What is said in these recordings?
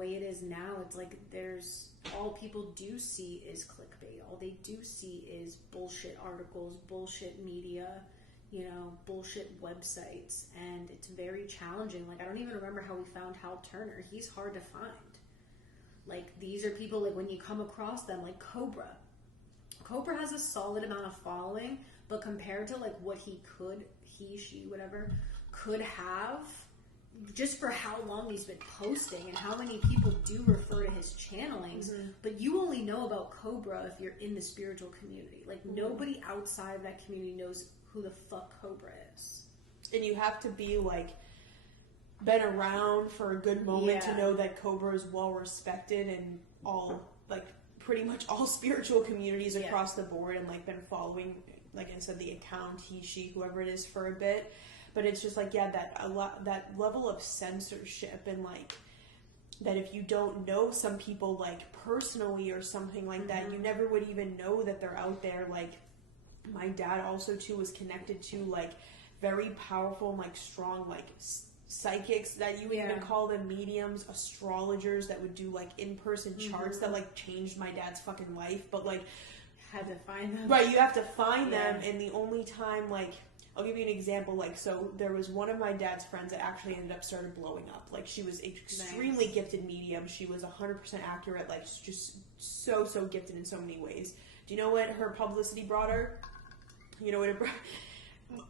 way it is now, it's like all people do see is clickbait. All they do see is bullshit articles, bullshit media, bullshit websites. And it's very challenging. Like, I don't even remember how we found Hal Turner. He's hard to find. Like, these are people, like, when you come across them, like Cobra has a solid amount of following, but compared to, like, what he, she, whatever, could have, just for how long he's been posting and how many people do refer to his channelings, but you only know about Cobra if you're in the spiritual community. Like, nobody outside of that community knows who the fuck Cobra is. And you have to be, like, been around for a good moment to know that Cobra is well respected in all, like, pretty much all spiritual communities across the board, and, like, been following, like I said, the account, he, she, whoever it is, for a bit. But it's just like, that level of censorship, and, like, that if you don't know some people, like, personally or something like that, you never would even know that they're out there. Like, my dad also, too, was connected to, like, very powerful and, like, strong, like, psychics that you would even call them, mediums, astrologers that would do, like, in-person charts that, like, changed my dad's fucking life. But, like, had to find them. Right, you have to find them, and the only time, like, I'll give you an example. Like, so there was one of my dad's friends that actually ended up started blowing up. Like, she was extremely gifted medium. She was 100% accurate. Like, just so gifted in so many ways. Do you know what her publicity brought her? You know what it brought?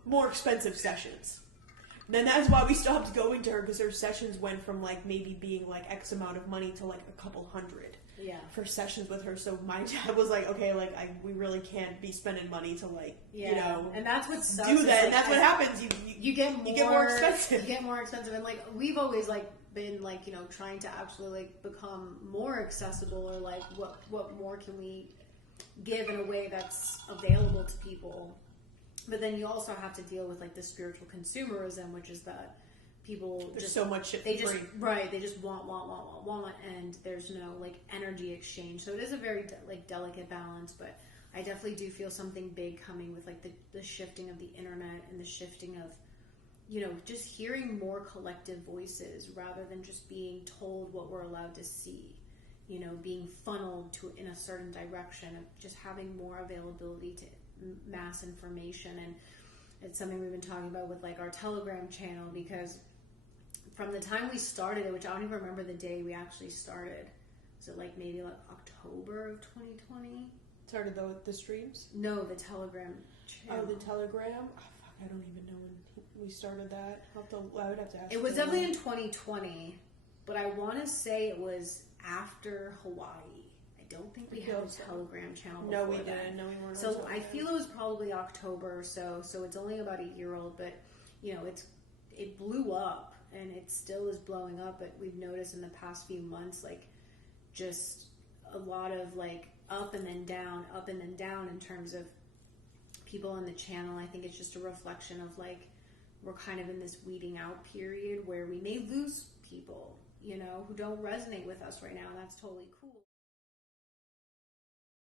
More expensive sessions. Then that's why we stopped going to her, because her sessions went from, like, maybe being, like, X amount of money to, like, a couple hundred. Yeah. For sessions with her. So my dad was like, okay, like, we really can't be spending money to, like, you know, and that's what sucks, do that. Like, and that's what happens. You get more expensive. You get more expensive. And, like, we've always, like, been, like, trying to actually, like, become more accessible, or, like, what more can we give in a way that's available to people. But then you also have to deal with, like, the spiritual consumerism, which is that people there's so much shit they just want, and there's no, like, energy exchange. So it is a very delicate balance. But I definitely do feel something big coming with, like, the shifting of the internet, and the shifting of just hearing more collective voices rather than just being told what we're allowed to see, being funneled in a certain direction, of just having more availability to mass information. And it's something we've been talking about with, like, our Telegram channel, because from the time we started it, which I don't even remember the day we actually started, was it like maybe like October of 2020? Started the streams? No, the Telegram channel. Oh, the Telegram? Oh, fuck, I don't even know when we started that. I would have to ask. It was definitely in 2020, but I want to say it was after Hawaii. I don't think we had a Telegram channel before. No, we didn't. No, we weren't. So I feel it was probably October or so. So it's only about a year old, but it blew up. And it still is blowing up, but we've noticed in the past few months, like, just a lot of, like, up and then down in terms of people on the channel. I think it's just a reflection of, like, we're kind of in this weeding out period where we may lose people, who don't resonate with us right now, and that's totally cool.